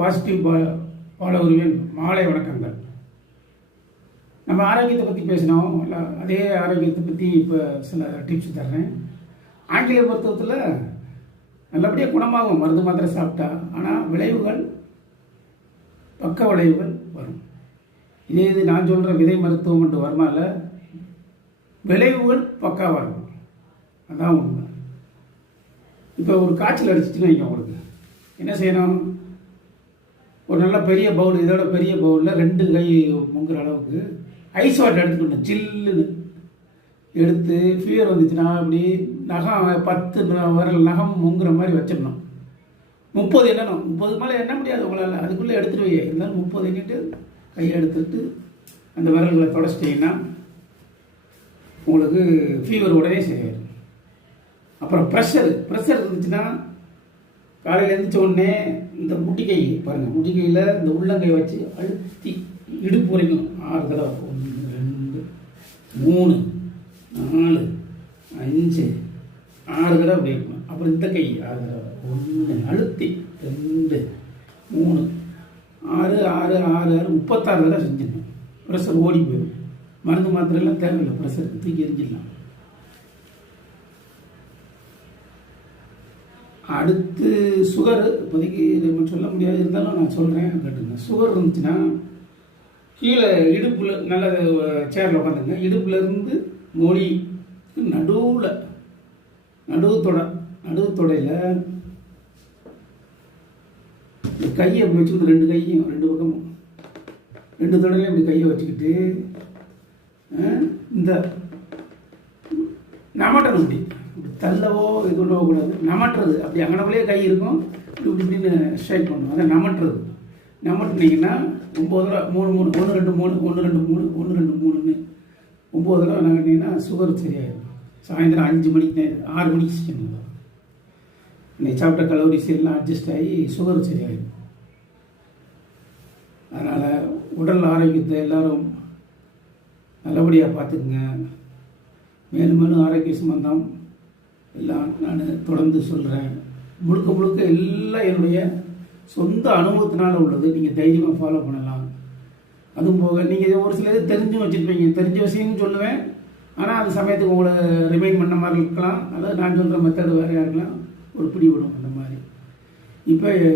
Positive பாலகுருவின் மாலை வணக்கங்கள். நம்ம ஆரோக்கியத்தை பற்றி பேசினோம். அதே ஆரோக்கியத்தை பற்றி இப்போ சில டிப்ஸ் தர்றேன். ஆங்கில மருத்துவத்தில் நல்லபடியாக குணமாகும் மருந்து மாத்திரை சாப்பிட்டா. ஆனால் விளைவுகள், பக்க விளைவுகள் வரும். இது நான் சொல்கிற விதை மருத்துவம் என்று வருமால விளைவுகள் பக்காவாக இருக்கும். அதான் உண்மை. இப்போ ஒரு காய்ச்சல் அடிச்சிட்டுன்னு வைங்க, உங்களுக்கு என்ன செய்யணும்? ஒரு நல்ல பெரிய பவுல், இதோட பெரிய பவுலில் 2 கை முங்குற அளவுக்கு ஐஸ் வாட்டர் எடுத்துக்கணும். ஜில்லுன்னு எடுத்து ஃபீவர் வந்துச்சுன்னா அப்படி நகம் 10 விரல் நகம் முங்குற மாதிரி வச்சிடணும். 30 எண்ணணும். 30 மேலே எண்ண முடியாது உங்களால், அதுக்குள்ளே எடுத்துகிட்டு வை. இருந்தாலும் 30 எண்ணிட்டு கையை எடுத்துட்டு அந்த விரல்களை தொடச்சிட்டிங்கன்னா உங்களுக்கு ஃபீவர் உடனே சரியாயிடும். அப்புறம் ப்ரெஷர் இருந்துச்சுன்னா காலையில் எழுந்திரிச்ச உடனே இந்த முட்டிக்கை பாருங்கள், முட்டிக்கையில் இந்த உள்ளங்கை வச்சு அழுத்தி இடுப்பு வரைக்கும் 6 தடவை. 1 2 3 4 5 6 தடவை அப்படி இருக்கணும். அப்புறம் இந்த கை 6 தடவை. 1 அழுத்தி 2 3 6 6 6 36 தடவை செஞ்சிடணும். ப்ரெஷர் ஓடி போயிடும். மருந்து மாத்திரைலாம் தேவையில்லை, ப்ரெஷருக்கு தூக்கி எரிஞ்சிடலாம். அடுத்து சுகரு, இப்போதைக்கு இது சொல்ல முடியாது, இருந்தாலும் நான் சொல்கிறேன் கேட்டுங்க. சுகர் இருந்துச்சுன்னா கீழே இடுப்பில் நல்ல சேரில் உட்காந்துங்க. இடுப்புலேருந்து மொழி நடுவுத்தொடையில் கையை அப்படி வச்சுக்கிட்டு 2 கையும் 2 பக்கமும் 2 தொடையிலையும் இப்படி கையை வச்சுக்கிட்டு இந்த நமட்டணும். இப்படி தள்ளவோ இது பண்ணவோ கூடாது, நமட்டுறது. அப்படி அங்கனக்குள்ளேயே கை இருக்கும், இப்படி இப்படின்னு ஸ்ட்ரைக் பண்ணணும். அதை நமட்டுனீங்கன்னா 9 தடவை 3 3 1 2 3 1 2 3 1 2 3ன்னு 9 தடவை நகட்டினீங்கன்னா சுகர் சரியாயிடும். சாயந்தரம் 5 மணிக்கு 6 மணிக்கு செய்யணும். இன்னைக்கு சாப்பிட்ட கலோரிஸ் எல்லாம் அட்ஜஸ்ட் ஆகி சுகர் சரியாயிடும். அதனால் உடல் ஆரோக்கியத்தை எல்லோரும் நல்லபடியாக பார்த்துக்குங்க. மேலும் மேலும் ஆரோக்கிய சம்பந்தம் எல்லாம் நான் தொடர்ந்து சொல்கிறேன். முழுக்க எல்லாம் என்னுடைய சொந்த அனுபவத்தினால் உள்ளது. நீங்கள் தைரியமாக ஃபாலோ பண்ணலாம். அதுவும் போக நீங்கள் ஒரு சில இது தெரிஞ்சும் வச்சுருப்பீங்க, தெரிஞ்ச விஷயம்னு சொல்லுவேன். ஆனால் அந்த சமயத்துக்கு உங்களை ரிமைண்ட் பண்ண மாதிரி இருக்கலாம். அதாவது நான் சொல்கிற மெத்தடு வேறையாக இருக்கலாம், ஒரு பிடி விடும் அந்த மாதிரி. இப்போ